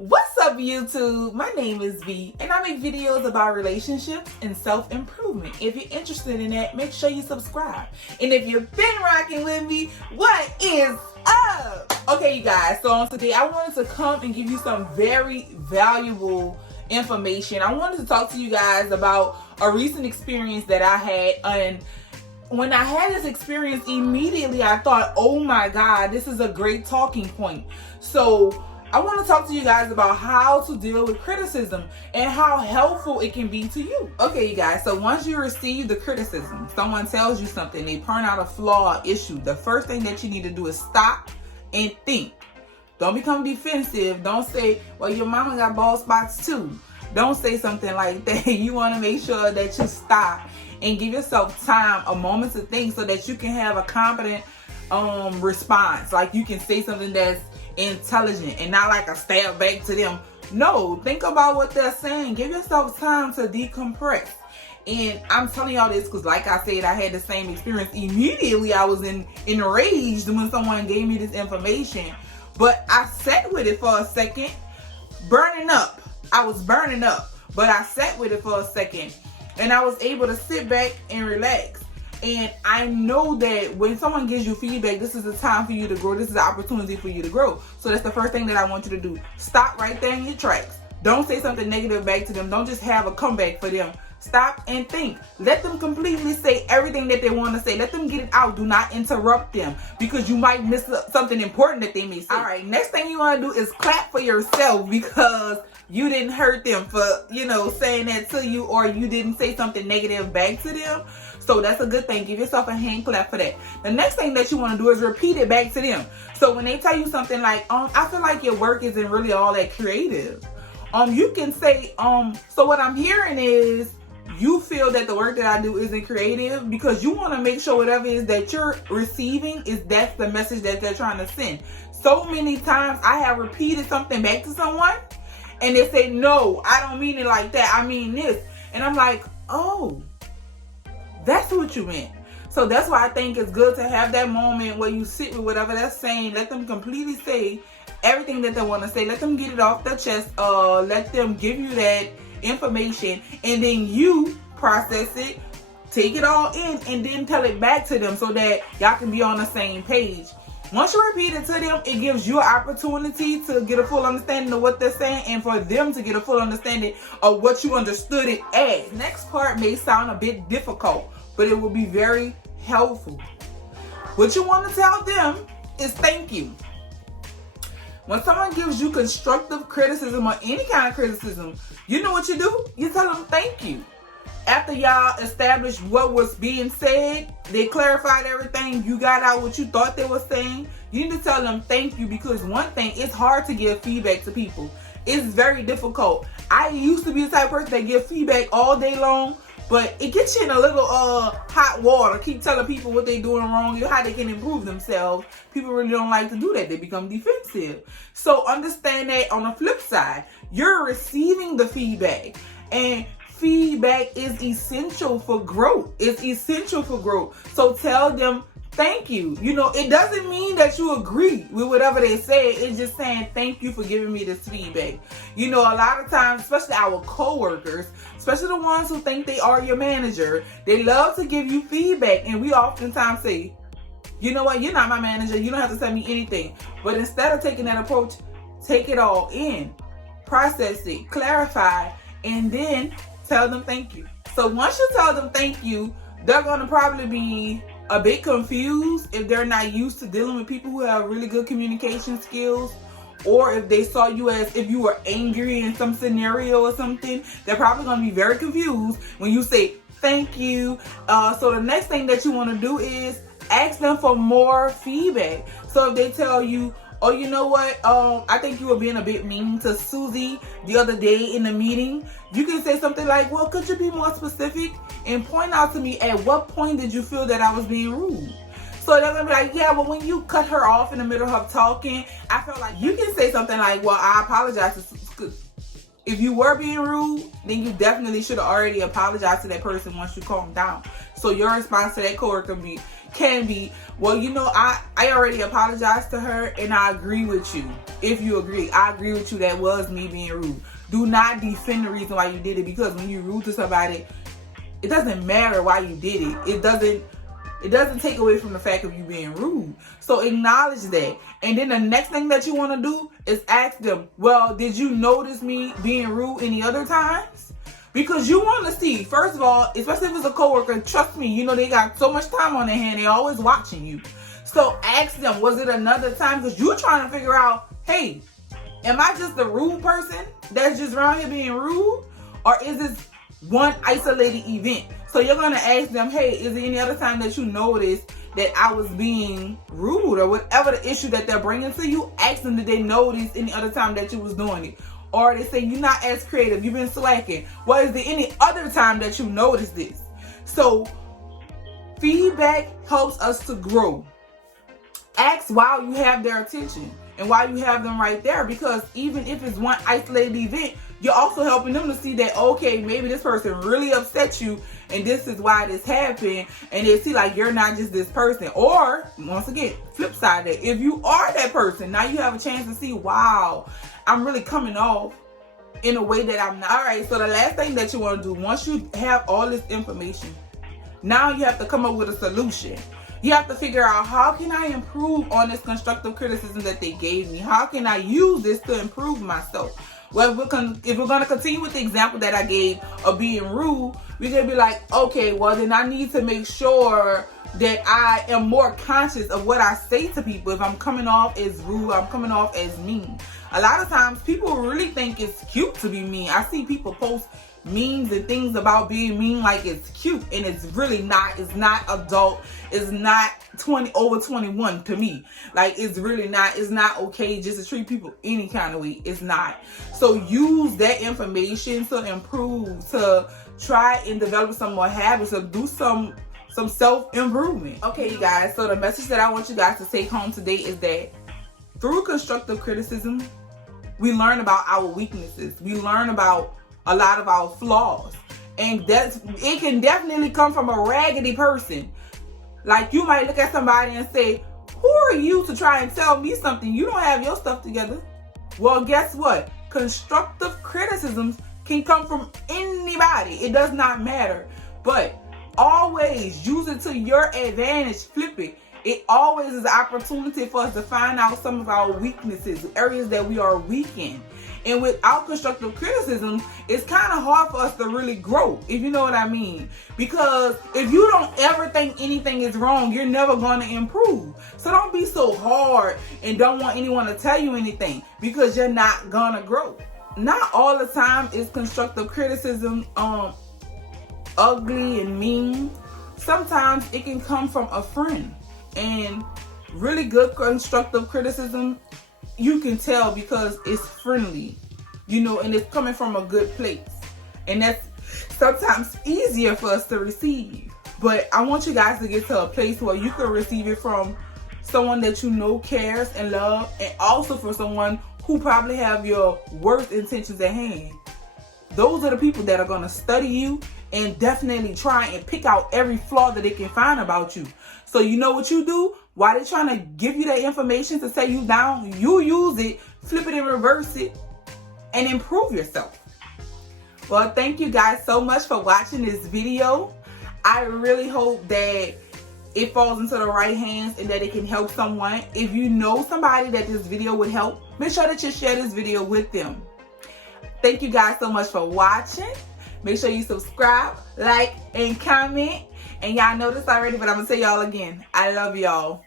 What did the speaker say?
What's up, YouTube? My name is V, and I make videos about relationships and self-improvement. If you're interested in that, make sure you subscribe. And if you've been rocking with me, what is up? Okay, you guys, so today I wanted to come and give you some very valuable information. I wanted to talk to you guys about a recent experience that I had, and when I had this experience, immediately I thought, oh my God, this is a great talking point. So I want to talk to you guys about how to deal with criticism and how helpful it can be to you. Okay, you guys, so once you receive the criticism, someone tells you something, they point out a flaw or issue, the first thing that you need to do is stop and think. Don't become defensive. Don't say, well, your mama got bald spots too. Don't say something like that. You want to make sure that you stop and give yourself time, a moment to think, so that you can have a competent response. Like, you can say something that's intelligent and not like a stab back to them. No, think about what they're saying. Give yourself time to decompress. And I'm telling y'all this because, like I said, I had the same experience. Immediately I was enraged when someone gave me this information, but I sat with it for a second. I was burning up, but I sat with it for a second and I was able to sit back and relax. And I know that when someone gives you feedback, this is a time for you to grow. This is an opportunity for you to grow. So that's the first thing that I want you to do. Stop right there in your tracks. Don't say something negative back to them. Don't just have a comeback for them. Stop and think. Let them completely say everything that they want to say. Let them get it out. Do not interrupt them, because you might miss something important that they may say. All right, next thing you want to do is clap for yourself, because you didn't hurt them for, saying that to you, or you didn't say something negative back to them. So that's a good thing. Give yourself a hand clap for that. The next thing that you want to do is repeat it back to them. So when they tell you something like, I feel like your work isn't really all that creative. You can say, so what I'm hearing is you feel that the work that I do isn't creative, because you want to make sure whatever it is that you're receiving that's the message that they're trying to send. So many times I have repeated something back to someone and they say, no, I don't mean it like that. I mean this. And I'm like, oh, that's what you meant. So that's why I think it's good to have that moment where you sit with whatever they're saying. Let them completely say everything that they want to say. Let them get it off their chest. Let them give you that information, and then you process it, take it all in, and then tell it back to them so that y'all can be on the same page. Once you repeat it to them, it gives you an opportunity to get a full understanding of what they're saying, and for them to get a full understanding of what you understood it as. Next part may sound a bit difficult, but it will be very helpful. What you want to tell them is thank you. When someone gives you constructive criticism or any kind of criticism, you know what you do? You tell them thank you. After y'all established what was being said, they clarified everything, you got out what you thought they were saying, you need to tell them thank you, because one thing, it's hard to give feedback to people. It's very difficult. I used to be the type of person that give feedback all day long, but it gets you in a little hot water. Keep telling people what they're doing wrong and how they can improve themselves. People really don't like to do that. They become defensive. So understand that on the flip side, you're receiving the feedback. And feedback is essential for growth. It's essential for growth. So tell them thank you. It doesn't mean that you agree with whatever they say. It's just saying thank you for giving me this feedback. A lot of times, especially our coworkers, especially the ones who think they are your manager, they love to give you feedback. And we oftentimes say, you know what, you're not my manager. You don't have to tell me anything. But instead of taking that approach, take it all in, process it, clarify, and then tell them thank you. So once you tell them thank you, they're going to probably be a bit confused if they're not used to dealing with people who have really good communication skills, or if they saw you as if you were angry in some scenario or something. They're probably going to be very confused when you say thank you. So the next thing that you want to do is ask them for more feedback. So if they tell you, oh, you know what, I think you were being a bit mean to Susie the other day in the meeting, you can say something like, well, could you be more specific and point out to me at what point did you feel that I was being rude? So they're going to be like, yeah, well, when you cut her off in the middle of talking, I felt like, you can say something like, well, I apologize. if you were being rude, then you definitely should have already apologized to that person once you calm down. So your response to that coworker can be, well, you know, I already apologized to her and I agree with you. If you agree, I agree with you, that was me being rude. Do not defend the reason why you did it, because when you're rude to somebody, it doesn't matter why you did it. It doesn't take away from the fact of you being rude. So acknowledge that. And then the next thing that you want to do is ask them, well, did you notice me being rude any other times? Because you want to see, first of all, especially if it's a coworker, trust me, you know, they got so much time on their hand, they're always watching you. So ask them, was it another time? Because you're trying to figure out, hey, am I just a rude person that's just around here being rude? Or is this one isolated event? So you're going to ask them, hey, is there any other time that you noticed that I was being rude, or whatever the issue that they're bringing to you? Ask them, did they notice any other time that you was doing it? Or they say, you're not as creative, you've been slacking. Well, is there any other time that you noticed this? So feedback helps us to grow. Ask while you have their attention and while you have them right there, because even if it's one isolated event, you're also helping them to see that, okay, maybe this person really upset you and this is why this happened, and they see like you're not just this person. Or once again, flip side that, if you are that person, now you have a chance to see, wow, I'm really coming off in a way that I'm not. All right, so the last thing that you want to do, once you have all this information, now you have to come up with a solution. You have to figure out, how can I improve on this constructive criticism that they gave me? How can I use this to improve myself? Well, if we're going to continue with the example that I gave of being rude, we're going to be like, okay, well, then I need to make sure that I am more conscious of what I say to people. If I'm coming off as rude, I'm coming off as mean. A lot of times people really think it's cute to be mean. I see people post memes and things about being mean like it's cute, and it's really not. It's not adult. It's not over 21 to me. Like, it's really not. It's not okay just to treat people any kind of way. It's not. So use that information to improve, to try and develop some more habits, to do some self-improvement. Okay, you guys, so the message that I want you guys to take home today is that through constructive criticism, we learn about our weaknesses. We learn about a lot of our flaws. And it can definitely come from a raggedy person. Like, you might look at somebody and say, who are you to try and tell me something? You don't have your stuff together. Well, guess what? Constructive criticisms can come from anybody. It does not matter. But always use it to your advantage. Flip it. It always is an opportunity for us to find out some of our weaknesses, areas that we are weak in. And without constructive criticism, it's kind of hard for us to really grow, if you know what I mean. Because if you don't ever think anything is wrong, you're never going to improve. So don't be so hard and don't want anyone to tell you anything, because you're not going to grow. Not all the time is constructive criticism ugly and mean. Sometimes it can come from a friend. And really good constructive criticism, you can tell because it's friendly, you know, and it's coming from a good place. And that's sometimes easier for us to receive. But I want you guys to get to a place where you can receive it from someone that you know cares and love, and also from someone who probably have your worst intentions at hand. Those are the people that are going to study you and definitely try and pick out every flaw that they can find about you. So you know what you do? While they're trying to give you that information to say you down, you use it, flip it and reverse it, and improve yourself. Well, thank you guys so much for watching this video. I really hope that it falls into the right hands and that it can help someone. If you know somebody that this video would help, make sure that you share this video with them. Thank you guys so much for watching. Make sure you subscribe, like, and comment. And y'all know this already, but I'm going to tell y'all again. I love y'all.